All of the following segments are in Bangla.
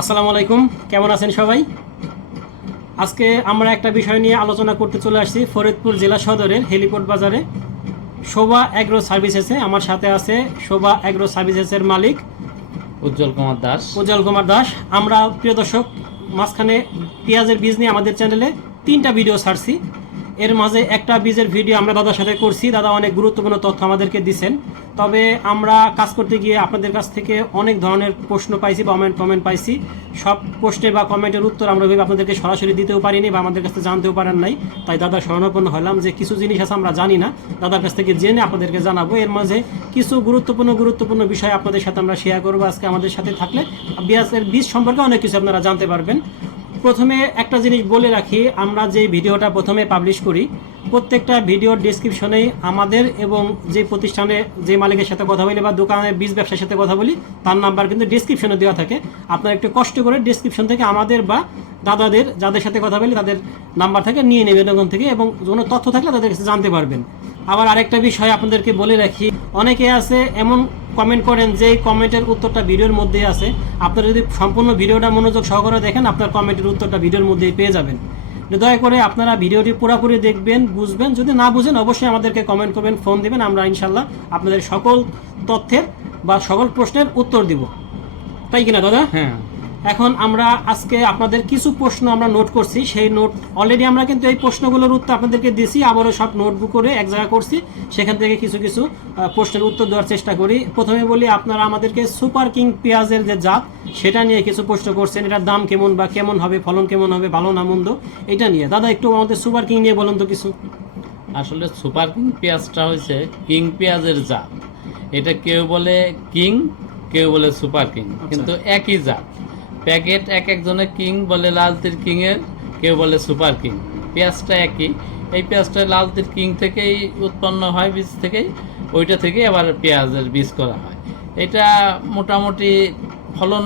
আসসালামু আলাইকুম। কেমন আছেন সবাই? আজকে আমরা একটা বিষয় নিয়ে আলোচনা করতে চলে আসছি ফরিদপুর জেলা সদরের হেলিপোর্ট বাজারে। শোভা অ্যাগ্রো সার্ভিসেসে আমার সাথে আছে শোভা অ্যাগ্রো সার্ভিসেসের মালিক উজ্জ্বল কুমার দাস। উজ্জ্বল কুমার দাস। আমরা প্রিয় দর্শক মাঝখানে পেঁয়াজের বীজ নিয়ে আমাদের চ্যানেলে তিনটা ভিডিও ছাড়ছি। এর মাঝে একটা বীজের ভিডিও আমরা দাদার সাথে করছি। দাদা অনেক গুরুত্বপূর্ণ তথ্য আমাদেরকে দিছেন। তবে আমরা কাজ করতে গিয়ে আপনাদের কাছ থেকে অনেক ধরনের প্রশ্ন পাইছি বা কমেন্ট কমেন্ট পাইছি। সব প্রশ্নের বা কমেন্টের উত্তর আমরা ভেবে আপনাদেরকে সরাসরি দিতেও পারিনি বা আমাদের কাছ জানতেও পারেন নাই। তাই দাদা স্মরণাপন্ন হলাম যে কিছু জিনিস আছে আমরা জানি না। দাদার কাছ থেকে জেনে আপনাদেরকে জানাব। এর মাঝে কিছু গুরুত্বপূর্ণ গুরুত্বপূর্ণ বিষয় আপনাদের সাথে আমরা শেয়ার করব আজকে আমাদের সাথে থাকলে। বিয়াসের বীজ সম্পর্কে অনেক কিছু আপনারা জানতে পারবেন। প্রথমে একটা জিনিস বলে রাখি, আমরা যে ভিডিওটা প্রথমে পাবলিশ করি প্রত্যেকটা ভিডিওর ডিসক্রিপশনে আমাদের এবং যে প্রতিষ্ঠানে যে মালিকের সাথে কথা বলি বা দোকানের বীজ ব্যবসার সাথে কথা বলি, তার নাম্বার কিন্তু ডিসক্রিপশনে দেওয়া থাকে। আপনারা একটু কষ্ট করে ডিসক্রিপশন থেকে আমাদের বা দাদাদের যাদের সাথে কথা বলি, তাদের নাম্বার থেকে নিয়ে নেবেন ওখান থেকে এবং কোনো তথ্য থাকলে তাদের কাছে জানতে পারবেন। আবার আরেকটা বিষয় আপনাদেরকে বলে রাখি, অনেকে আছে এমন কমেন্ট করেন যে কমেন্টের উত্তরটা ভিডিওর মধ্যে আছে। আপনারা যদি সম্পূর্ণ ভিডিওটা মনোযোগ সহকারে দেখেন, আপনার কমেন্টের উত্তরটা ভিডিওর মধ্যেই পেয়ে যাবেন। দয়া করে আপনারা ভিডিওটি পুরোপুরি দেখবেন, বুঝবেন। যদি না বুঝেন, অবশ্যই আমাদেরকে কমেন্ট করবেন ফোন দেবেন। আমরা ইনশাল্লাহ আপনাদের সকল তথ্যের বা সকল প্রশ্নের উত্তর দিব। তাই কিনা দাদা? হ্যাঁ। এখন আমরা আজকে আপনাদের কিছু প্রশ্ন আমরা নোট করছি। সেই নোট অলরেডি আমরা কিন্তু এই প্রশ্নগুলোর উত্তর আপনাদেরকে দিছি আবারও সব নোটবুক করে এক জায়গা করছি। সেখান থেকে কিছু কিছু প্রশ্নের উত্তর দেওয়ার চেষ্টা করি। প্রথমে বলি আপনারা আমাদেরকে সুপার কিং পেঁয়াজের যে জাত সেটা নিয়ে কিছু প্রশ্ন করছেন। এটার দাম কেমন বা কেমন হবে ফলন কেমন হবে ভালো না মন্দ এটা নিয়ে। দাদা একটু আমাদের সুপার কিং নিয়ে বলুন তো কিছু। আসলে সুপার কিং পেঁয়াজটা হয়েছে কিং পেঁয়াজের জাত। এটা কেউ বলে কিং কেউ বলে সুপার কিং কিন্তু একই জাত। প্যাকেট এক একজনে কিং বলে লালতির কিং এর কেউ বলে সুপার কিং। পেঁয়াজটা একই। এই পেঁয়াজটা লালতির কিং থেকেই উৎপন্ন হয়, বীজ থেকেই। ওইটা থেকেই আবার পেঁয়াজের বীজ করা হয়। এটা মোটামুটি ফলন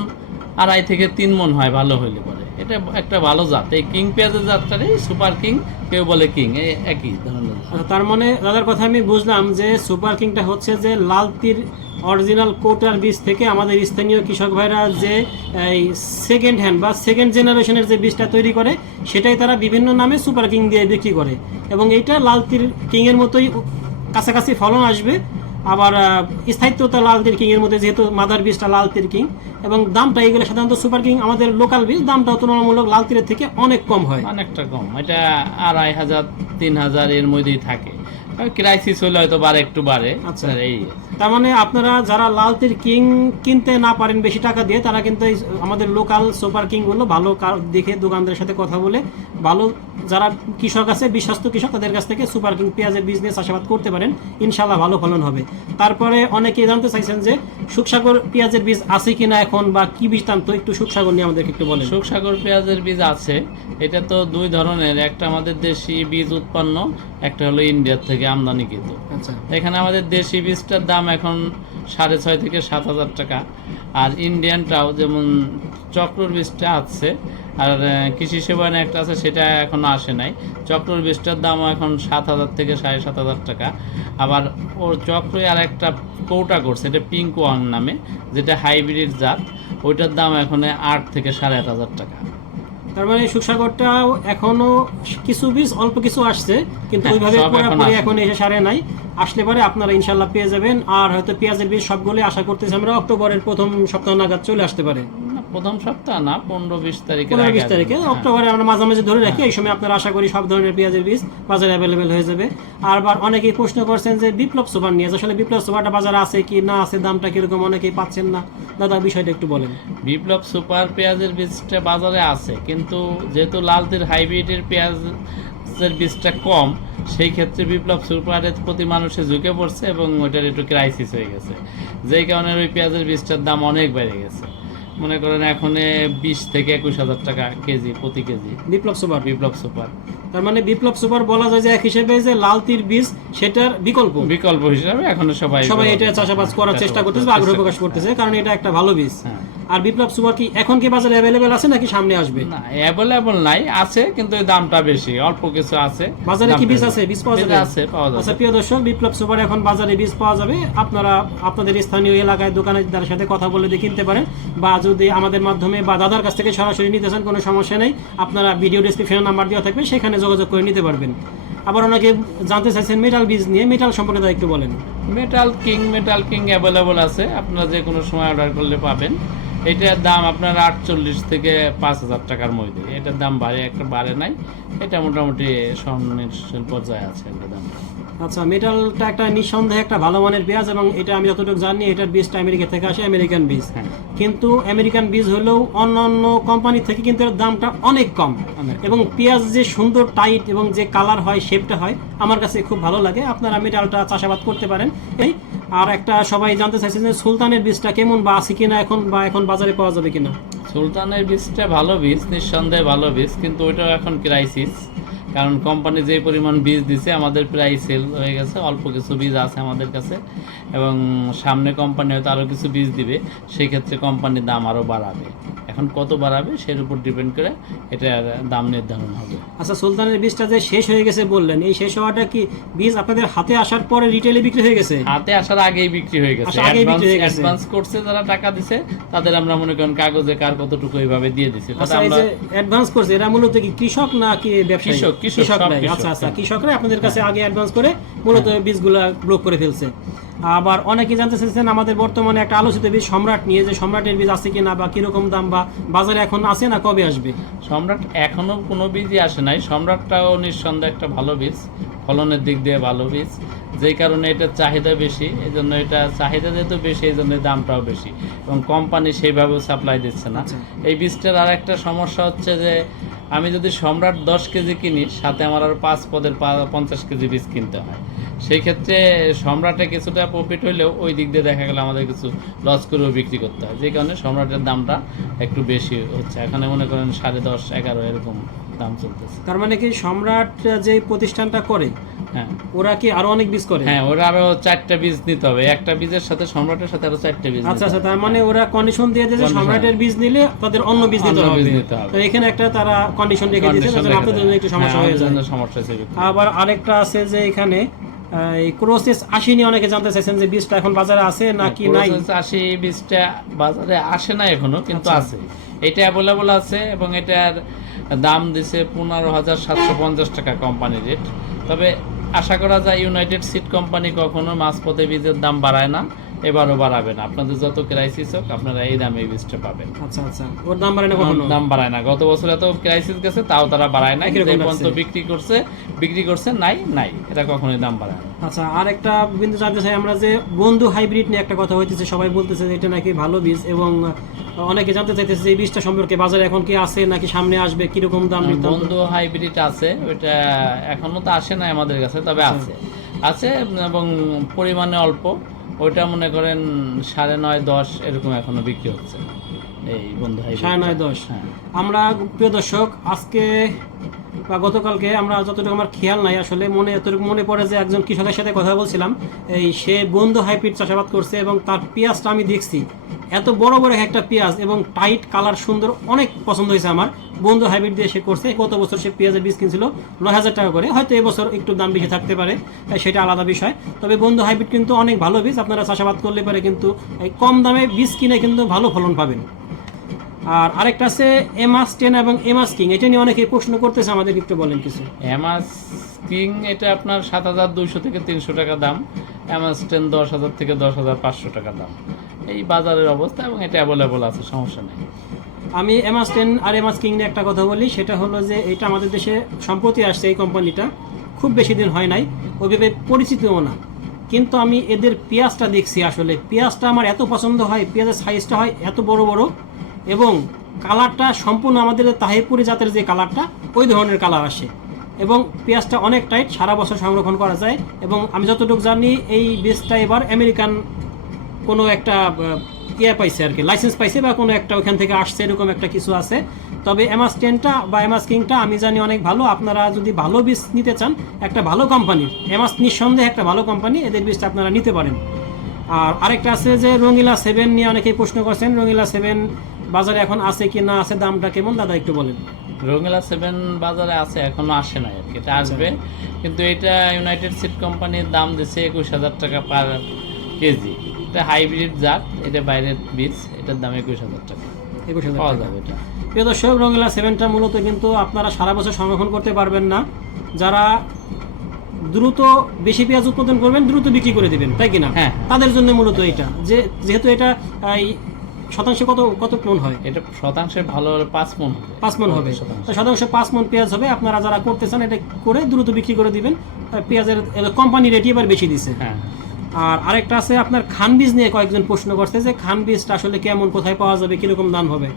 আড়াই থেকে তিন মন হয়, ভালো হইলে পরে। এটা একটা ভালো জাত। এই কিং পেঁয়াজের জাতটারই সুপার কিং কেউ বলে কিং একই ধরনের। আচ্ছা, তার মানে দাদার কথা আমি বুঝলাম যে সুপার কিংটা হচ্ছে যে লাল তীর অরিজিনাল কোটার বীজ থেকে আমাদের স্থানীয় কৃষক ভাইরা যে এই সেকেন্ড হ্যান্ড বা সেকেন্ড জেনারেশনের যে বীজটা তৈরি করে সেটাই তারা বিভিন্ন নামে সুপার কিং দিয়ে বিক্রি করে। এবং এইটা লাল তীর কিংয়ের মতোই কাছাকাছি ফলন আসবে। আবার স্থায়িত্বতা লাল তীর এর মধ্যে যেহেতু মাদার বীজটা লাল তীর কিং এবং দামটা এগুলো সাধারণত সুপার কিং, আমাদের লোকাল বীজ দামটা তুলনামূলক লাল তীরের থেকে অনেক কম হয়। অনেকটা কম, এটা আড়াই হাজার, তিন হাজার এর মধ্যেই থাকে। ক্রাইসিস হলে হয়তো বাড়ে একটু বাড়ে। আচ্ছা। এই তার মানে আপনারা যারা লাল তীর কিং কিনতে না পারেন বেশি টাকা দিয়ে তারা কিন্তু আমাদের লোকাল সুপার কিংগুলো ভালো দেখে দোকানদারের সাথে কথা বলে ভালো যারা কৃষক আছে বিশ্বস্ত কৃষক তাদের কাছ থেকে সুপার কিং পেঁয়াজের বিজনেস আশাবাদ করতে পারেন। ইনশাল্লাহ ভালো ফলন হবে। তারপরে অনেকে জানতে চাইছেন যে সুখসাগর পেঁয়াজের বীজ আছে কিনা এখন বা কি বৃত্তান্ত একটু সুখসাগর নিয়ে আমাদেরকে একটু বলেন। সুখসাগর পেঁয়াজের বীজ আছে। এটা তো দুই ধরনের একটা আমাদের দেশি বীজ উৎপন্ন একটা হলো ইন্ডিয়ার থেকে আমদানিকৃত। আচ্ছা। এখানে আমাদের দেশি বীজটার দাম এখন সাড়ে ছয় থেকে সাত হাজার টাকা। আর ইন্ডিয়ানটাও যেমন চক্রর বীজটা আছে আর কৃষি সেবায়নে একটা আছে সেটা এখনও আসে নাই। চক্রর বীজটার দামও এখন সাত হাজার থেকে সাড়ে সাত হাজার টাকা। আবার ওর চক্রে আর একটা কৌটা করছে এটা পিঙ্ক ওয়ান নামে যেটা হাইব্রিড জাত ওইটার দাম এখন আট থেকে সাড়ে আট হাজার টাকা। তার মানে সুখসাগরটাও এখনও কিছু বীজ অল্প কিছু আসছে কিন্তু হ্যাঁ, ওইভাবে পুরোপুরি এখন এসে সারে নাই। আসলে পরে আপনারা ইনশাল্লাহ পেয়ে যাবেন আর হয়তো পেঁয়াজের বীজ সবগুলো আশা করতেছি আমরা অক্টোবরের প্রথম সপ্তাহ নাগাদ চলে আসতে পারে। প্রথম সপ্তাহ না পনেরো বিশ তারিখে পনেরো বিশ তারিখে অক্টোবরে আমরা মাঝামাঝি ধরে রাখি এই সময় আপনারা আশা করি সব ধরনের পেঁয়াজের বীজ বাজারে অ্যাভেলেবেল হয়ে যাবে। আর অনেকেই প্রশ্ন করছেন যে বিপ্লব সুপার নিয়ে আসলে বিপ্লব সুপারটা বাজারে আছে কি না আছে দামটা কীরকম অনেকেই পাচ্ছেন না। দাদা বিষয়টা একটু বলেন। বিপ্লব সুপার পেঁয়াজের বীজটা বাজারে আছে কিন্তু যেহেতু লালতির হাইব্রিডের পেঁয়াজের বীজটা কম সেই ক্ষেত্রে বিপ্লব সুপারের প্রতি মানুষে ঝুঁকে পড়ছে এবং ওইটার একটু ক্রাইসিস হয়ে গেছে। যেই কারণে ওই পেঁয়াজের বীজটার দাম অনেক বেড়ে গেছে। মনে করেন এখন বিশ থেকে একুশ হাজার টাকা কেজি প্রতি KG. Biplab super. Biplab super. তার মানে বিপ্লব সুপার বলা যায় যে এক হিসেবে যে লাল তীর বীজ সেটার বিকল্প। বিকল্প হিসাবে এখন সবাই সবাই এটা চাষাবাদ করার চেষ্টা করতেছে আগ্রহ প্রকাশ করতেছে কারণ এটা একটা ভালো বীজ। হ্যাঁ। আর বিপ্লব সুপার কি এখন কি বাজারে অ্যাভেলেবেল আছে নাকি সামনে আসবে? না অ্যাভেলেবল নাই আছে কিন্তু দামটা বেশি অল্প কিছু আছে। বাজারে কি বীজ আছে? বীজ পাওয়া যাবে? আছে পাওয়া যাবে। আচ্ছা প্রিয় দর্শক বিপ্লব সুপার এখন বাজারে বীজ পাওয়া যাবে। আপনারা আপনাদের স্থানীয় এলাকায় দোকানদারের সাথে কথা বলে দিয়ে কিনতে পারেন। বা যদি আমাদের মাধ্যমে বা দাদার কাছ থেকে সরাসরি নিতে চান কোনো সমস্যা নেই। আপনারা ভিডিও ডিসক্রিপশনে নাম্বার দেওয়া থাকবে সেখানে যোগাযোগ করে নিতে পারবেন। আবার অনেকে জানতে চাইছেন মেটাল বীজ নিয়ে। মেটাল সম্পর্কে একটু বলেন। Metal king metal king available আছে। আপনারা যে কোনো সময় অর্ডার করলে পাবেন। এটার দাম আপনার আটচল্লিশ থেকে পাঁচ হাজার টাকার মধ্যে। এটার দাম বাড়ে একটা বাড়ে নাই। এটা মোটামুটি সহনশীল পর্যায়ে আছে এটার দামটা আচ্ছা মেটালটা একটা নিঃসন্দেহে একটা ভালো মানের পেঁয়াজ এবং এটা আমি যতটুকু জানি এটার বীজটা আমেরিকা থেকে আসে আমেরিকান বীজ। হ্যাঁ। কিন্তু আমেরিকান বীজ হলেও অন্য অন্য কোম্পানি থেকে কিন্তু এর দামটা অনেক কম। এবং পেঁয়াজ যে সুন্দর টাইট এবং যে কালার হয় শেপটা হয় আমার কাছে খুব ভালো লাগে। আপনারা মেটালটা চাষাবাদ করতে পারেন। এই আর একটা সবাই জানতে চাইছে যে সুলতানের বীজটা কেমন বা আছে কিনা এখন বা এখন বাজারে পাওয়া যাবে কিনা? সুলতানের বীজটা ভালো বীজ, নিঃসন্দেহে ভালো বীজ, কিন্তু ওইটাও এখন ক্রাইসিস কারণ কোম্পানি যে পরিমাণ বীজ দিছে, আমাদের প্রায় সেল হয়ে গেছে, অল্প কিছু বীজ আছে আমাদের কাছে। এবং সামনে কোম্পানি হয়তো আরও কিছু বীজ দিবে, সেক্ষেত্রে কোম্পানির দাম আরও বাড়াবে। এখন কত বাড়াবে সের উপর ডিপেন্ড করে এটার দাম নির্ধারণ হবে। আচ্ছা সুলতানের বীজটা যে শেষ হয়ে গেছে বললেন এই শেষ হওয়াটা কি বীজ আপনাদের হাতে আসার পরে রিটেলে বিক্রি হয়ে গেছে? হাতে আসার আগেই বিক্রি হয়ে গেছে। হয়ে। অ্যাডভান্স করছে যারা টাকা দিছে তাদের আমরা মনে করেন কাগজে কার কতটুকু এইভাবে দিয়ে দিছি। আচ্ছা এই যে অ্যাডভান্স করছে এরা মূলত কি কৃষক না কি ব্যবসায়ী? কৃষক, কৃষক, আচ্ছা আচ্ছা হ্যাঁ। কৃষকরা আপনাদের কাছে আগে অ্যাডভান্স করে মূলত বীজগুলা ব্লক করে ফেলছে। আবার অনেকে জানতে চাইছেন আমাদের বর্তমানে একটা আলোচিত বীজ সম্রাট নিয়ে যে সম্রাটের বীজ আছে কিনা বা কীরকম দাম বা বাজারে এখন আছে না কবে আসবে? সম্রাট এখনও কোনো বীজই আসে নাই। সম্রাটটাও নিঃসন্দেহে একটা ভালো বীজ ফলনের দিক দিয়ে ভালো বীজ। যেই কারণে এটার চাহিদা বেশি এই জন্য এটা চাহিদা যেহেতু বেশি এই জন্য দামটাও বেশি এবং কোম্পানি সেইভাবে সাপ্লাই দিচ্ছে না। আচ্ছা। এই বীজটার আর একটা সমস্যা হচ্ছে যে আমি যদি সম্রাট দশ কেজি কিনি সাথে আমার আর পাঁচ পদের পঞ্চাশ কেজি বীজ কিনতে হয়। সেই ক্ষেত্রে সম্রাটে কিছুটা প্রফিট হলেও ওই দিক দিয়ে দেখা গেলে আমাদের কিছু লস করেও বিক্রি করতে হয়। যে কারণে সম্রাটের দামটা একটু বেশি হচ্ছে। এখানে মনে করেন সাড়ে দশ এগারো এরকম দাম চলতেছে। তার মানে কি সম্রাট যে প্রতিষ্ঠানটা করে হ্যাঁ। ওরা কি আরও অনেক বীজ করে? হ্যাঁ ওরা আরও চারটা বীজ নিতে হবে। একটা বীজের সাথে সম্রাটের সাথে আরও চারটা বীজ আচ্ছা আচ্ছা তার মানে ওরা কন্ডিশন দিয়ে দিয়েছে। সম্রাটের বীজ নিলে তাদের অন্য বীজ নিতে হবে। তো এখানে একটা তারা কন্ডিশন রেখে দিয়েছে Condition আপনাদের জন্য একটু সমস্যা হ্যাঁ, হয়ে যায়। সমস্যা আবার আরেকটা আছে যে এখানে এই ক্রোসেস আসেনি অনেকে জানতে চাইছেন যে বীজটা এখন বাজারে আছে নাকি নাই? আসে বীজটা বাজারে আসে না এখনও কিন্তু আচ্ছা। আছে। এটা অ্যাভেলেবল আছে এবং এটার দাম দিছে পনেরো হাজার সাতশো পঞ্চাশ টাকা কোম্পানি রেট তবে আশা করা যায় ইউনাইটেড সিড কোম্পানি কখনো মাঝপথে বীজের দাম বাড়ায় না। এবারও বাড়াবে না। আপনাদের যত ক্রাইসিস হোক আপনারা এই দামে বীজটা পাবেন। আচ্ছা আচ্ছা। ওর দাম বাড়ে না কখনো? দাম বাড়ায় না। গত বছর এত ক্রাইসিস গেছে তাও তারা বাড়ায় না কিন্তু বিক্রি করছে বিক্রি করছে নাই নাই। এটা কখনোই দাম বাড়ায় না। আচ্ছা আর একটা বিন্দু জানতে চাই আমরা যে বন্ধু হাইব্রিড নিয়ে একটা কথা হইতেছে। সবাই বলতেছে যে এটা নাকি ভালো বীজ এবং অনেকে জানতে চাইতেছে যে এই বীজটা সম্পর্কে বাজারে এখন কি আছে নাকি সামনে আসবে কীরকম দাম বন্ধু হাইব্রিড আছে। ওইটা এখনও তো আসে না আমাদের কাছে তবে আছে। আছে এবং পরিমাণে অল্প। ওইটা মনে করেন সাড়ে নয় দশ এরকম এখনও বিক্রি হচ্ছে। এই বন্ধু ভাই সাড়ে নয় দশ। হ্যাঁ। আমরা প্রিয় দর্শক আজকে বা গতকালকে আমরা যতটুকু আমার খেয়াল নাই আসলে মনে এতটুকু মনে পড়ে যে একজন কৃষকের সাথে কথা বলছিলাম। এই সে বন্ধু হাইব্রিড চাষাবাদ করছে এবং তার পেঁয়াজটা আমি দেখছি। এত বড় বড় একটা পেঁয়াজ এবং টাইট কালার সুন্দর অনেক পছন্দ হয়েছে আমার। বন্ধু হাইব্রিড দিয়ে সে করছে। গত বছর সে পেঁয়াজের বীজ কিনছিল নয় হাজার টাকা করে। হয়তো এবছর একটু দাম বেশি থাকতে পারে সেটা আলাদা বিষয়। তবে বন্ধু হাইব্রিড কিন্তু অনেক ভালো বীজ। আপনারা চাষাবাদ করলে পারে কিন্তু কম দামে বীজ কিনে কিন্তু ভালো ফলন পাবেন। আর আরেকটা আছে এমাস টেন এবং এমাস কিং। এটা নিয়ে অনেকে প্রশ্ন করতেছে, আমাদের একটু বলেন কিছু। অ্যামাস কিং এটা আপনার সাত হাজার দুইশো থেকে তিনশো টাকা দাম। অ্যামাস টেন দশ হাজার থেকে দশ হাজার পাঁচশো টাকা দাম। এই বাজারের অবস্থা এবং এটা অ্যাভেলেবল আছে, সমস্যা নেই। আমি এমাস টেন আর এমাস কিং নিয়ে একটা কথা বলি, সেটা হলো যে এটা আমাদের দেশে সম্প্রতি আসছে এই কোম্পানিটা খুব বেশি দিন হয় নাই ওইভাবে পরিচিতও না। কিন্তু আমি এদের পেঁয়াজটা দেখছি আসলে। পেঁয়াজটা আমার এত পছন্দ হয়, পেঁয়াজের সাইজটা হয় এত বড় বড়, এবং কালারটা সম্পূর্ণ আমাদের তাহিপুরি জাতের যে কালারটা, ওই ধরনের কালার আসে। এবং পেঁয়াজটা অনেক টাইট সারা বছর সংরক্ষণ করা যায়। এবং আমি যতটুকু জানি, এই বীজটা এবার আমেরিকান কোনো একটা ইয়ে পাইছে আর কি লাইসেন্স পাইছে বা কোনো একটা ওখান থেকে আসছে এরকম একটা কিছু আছে। তবে এমাস টেনটা বা এমাস কিংটা আমি জানি অনেক ভালো। আপনারা যদি ভালো বীজ নিতে চান একটা ভালো কোম্পানি এমাস নিঃসন্দেহে একটা ভালো কোম্পানি এদের বীজটা আপনারা নিতে পারেন। আর আরেকটা আছে যে রঙিলা সেভেন নিয়ে অনেকেই প্রশ্ন করছেন রঙিলা সেভেন বাজারে এখন আছে কি না আছে দামটা কেমন? দাদা একটু বলেন। রঙিলা সেভেন বাজারে আছে এখনও আসে নাই আর কি এটা আসবে। কিন্তু এটা ইউনাইটেড সিড কোম্পানির দাম দিচ্ছে একুশ হাজার টাকা পার কেজি। এটা হাইব্রিড জাত এটা বাইরের বীজ এটার দাম একুশ হাজার টাকা। একুশ হাজার পাওয়া টাকা। যাবে এটা। প্রিয় দর্শক রঙিলা সেভেনটা মূলত কিন্তু আপনারা সারা বছর সংরক্ষণ করতে পারবেন না। যারা দ্রুত বেশি পেঁয়াজ উৎপাদন করবেন দ্রুত বিক্রি করে দিবেন তাই কিনা? হ্যাঁ। তাদের জন্য মূলত এটা। যে যেহেতু এটা শতাংশে কত কত টন হয়? এটা শতাংশে ভালো হলে পাঁচ মন পাঁচ মন হবে। শতাংশ। পাঁচ মন পেঁয়াজ হবে। আপনারা যারা করতে চান এটা করে দ্রুত বিক্রি করে দিবেন। পেঁয়াজের কোম্পানি রেটই এবার বেশি দিছে। হ্যাঁ। আর আরেকটা আছে আপনার খান বীজ নিয়ে কয়েকজন প্রশ্ন করছে যে খান বীজটা আসলে কেমন কোথায় পাওয়া যাবে কীরকম দাম হবে?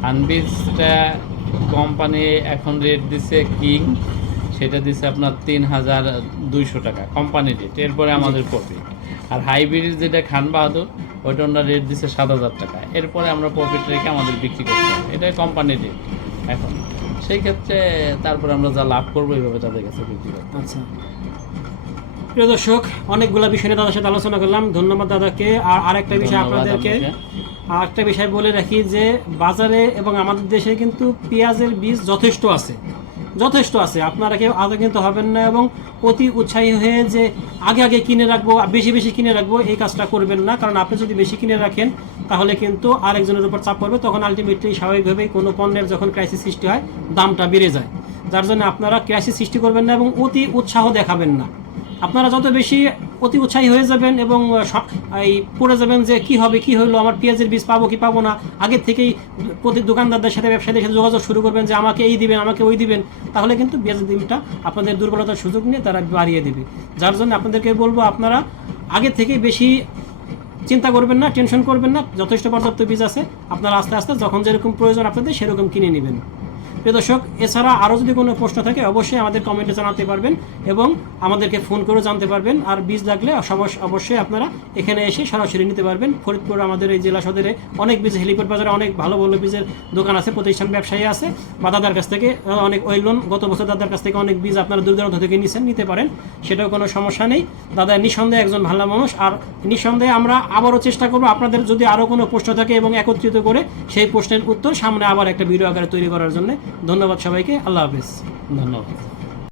খান বীজটা কোম্পানি এখন রেট দিছে কিং সেটা দিছে আপনার তিন হাজার দুইশো টাকা কোম্পানি রেট এরপরে আমাদের প্রফিট আর হাইব্রিড যেটা খান বাহাদুর ওইটা আমরা রেট দিছে সাত হাজার টাকা এরপরে আমরা প্রফিট রেখে আমাদের বিক্রি করতে হবে এটাই কোম্পানি রেট এখন। সেই ক্ষেত্রে তারপরে আমরা যা লাভ করব এইভাবে তাদের কাছে বিক্রি করব আচ্ছা। প্রিয় দর্শক অনেকগুলো বিষয় নিয়ে দাদার সাথে আলোচনা করলাম। ধন্যবাদ দাদাকে। আর আরেকটা বিষয় আপনাদেরকে আরেকটা বিষয় বলে রাখি যে বাজারে এবং আমাদের দেশে কিন্তু পেঁয়াজের বীজ যথেষ্ট আছে। যথেষ্ট আছে। আপনারা কেউ আগে কিন্তু হবেন না এবং অতি উৎসাহী হয়ে যে আগে আগে কিনে রাখব বেশি বেশি কিনে রাখব এই কাজটা করবেন না। কারণ আপনি যদি বেশি কিনে রাখেন তাহলে কিন্তু আরেকজনের উপর চাপ পড়বে। তখন আলটিমেটলি স্বাভাবিকভাবেই কোনো পণ্যের যখন ক্রাইসিস সৃষ্টি হয় দামটা বেড়ে যায়। যার জন্য আপনারা ক্রাইসিস সৃষ্টি করবেন না এবং অতি উৎসাহ দেখাবেন না। আপনারা যত বেশি অতি উৎসাহী হয়ে যাবেন এবং এই, পড়ে যাবেন যে কি হবে, কি হলো আমার পেঁয়াজের বীজ পাবো, কি পাবো না আগের থেকেই প্রতি দোকানদারদের সাথে, ব্যবসায়ীদের সাথে যোগাযোগ শুরু করবেন যে আমাকে এই দিবেন, আমাকে ওই দিবেন, তাহলে কিন্তু পেঁয়াজের দিনটা আপনাদের দুর্বলতার সুযোগ নিয়ে তারা বাড়িয়ে দেবে। যার জন্য আপনাদেরকে বলব, আপনারা আগে থেকেই বেশি চিন্তা করবেন না, টেনশন করবেন না, যথেষ্ট পর্যাপ্ত বীজ আছে, আপনারা আস্তে আস্তে যখন যেরকম প্রয়োজন আপনাদের সেরকম কিনে নেবেন। প্রিয় দর্শক, এছাড়া আরও যদি কোনো প্রশ্ন থাকে, অবশ্যই আমাদের কমেন্টে জানাতে পারবেন এবং আমাদেরকে ফোন করেও জানতে পারবেন। আর বীজ লাগলে অবশ্যই আপনারা এখানে এসে সরাসরি নিতে পারবেন। ফরিদপুর আমাদের এই জেলা সদরে অনেক বীজ হেলিপোর্ট বাজারে অনেক ভালো ভালো বীজের দোকান আছে, প্রতিষ্ঠান ব্যবসায়ী আছে। বা দাদার কাছ থেকে অনেক ওই লোন গত বছর দাদার কাছ থেকে অনেক বীজ আপনারা দূর দূরান্ত থেকে নিচ্ছেন নিতে পারেন। সেটাও কোনো সমস্যা নেই। দাদা নিঃসন্দেহে একজন ভালো মানুষ। আর নিঃসন্দেহে আমরা আবারও চেষ্টা করব আপনাদের যদি আরও কোনো প্রশ্ন থাকে এবং একত্রিত করে সেই প্রশ্নের উত্তর সামনে আবার একটা ভিডিও আকারে তৈরি করার জন্য। ধন্যবাদ সবাইকে আল্লাহ হাফিজ। ধন্যবাদ।